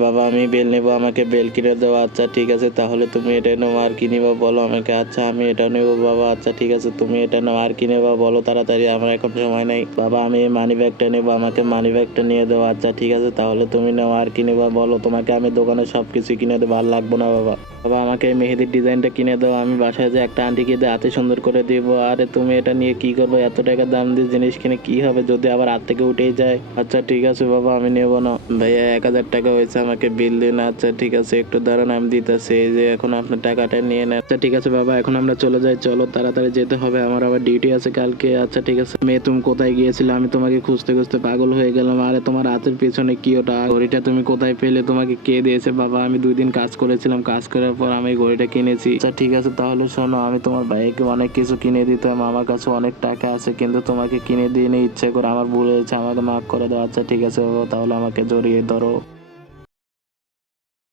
বাবা আমি বেল নেবো, আমাকে বেল কিনে দাও। আচ্ছা ঠিক আছে, তাহলে তুমি এটা নাও, আর কি নিবা বলো আমাকে। আচ্ছা আমি এটা নেবো বাবা। আচ্ছা ঠিক আছে, তুমি এটা নাও, আর কি নেবা বলো তাড়াতাড়ি, আমার এখন সময় নেই। বাবা আমি এই মানি ব্যাগটা নেবো, আমাকে মানি ব্যাগটা নিয়ে দাও। আচ্ছা ঠিক আছে, তাহলে তুমি নাও, আর কি নেবা বলো। তোমাকে আমি দোকানে সবকিছু কিনে দেবো, আর লাগবো না বাবা। বাবা আমাকে এই মেহেদির ডিজাইনটা কিনে দাও, আমি বাসায় যে একটা আন্টিকে দিয়ে হাতে সুন্দর করে দিব। আরে তুমি এটা নিয়ে কি করবে, এত টাকা দাম দিয়ে জিনিস কিনে কি হবে যদি আবার হাত থেকে উঠেই যায়। আচ্ছা ঠিক আছে বাবা, আমি নেবো না। ভাইয়া 1000 টাকা হয়েছে, আমাকে বিল দিন। আচ্ছা ঠিক আছে, একটু দাঁড়ান, আমি দিতেছি। এই যে এখন আপনার টাকাটা নিয়ে নেন। আচ্ছা ঠিক আছে বাবা, এখন আমরা চলে যাই, চলো তাড়াতাড়ি যেতে হবে, আমার আবার ডিউটি আছে কালকে। আচ্ছা ঠিক আছে। মেয়ে তুমি কোথায় গিয়েছিলে, আমি তোমাকে খুঁজতে খুঁজতে পাগল হয়ে গেলাম। আরে তোমার হাতের পেছনে কি ওটা, ঘড়িটা তুমি কোথায় পেলে, তোমাকে কে দিয়েছে? বাবা আমি 2 দিন কাজ করেছিলাম, কাজ করার পর আমি ঘড়িটা কিনেছি। আচ্ছা ঠিক আছে, তাহলে শোনো, আমি তোমার ভাইকে অনেক কিছু কিনে দিতাম, আমার কাছে অনেক টাকা আছে, কিন্তু তোমাকে কিনে দিয়ে ইচ্ছে করে আমার ভুল হয়েছে, আমাকে মাফ করে দাও। আচ্ছা ঠিক আছে বাবা, তাহলে আমাকে জড়িয়ে ধরো।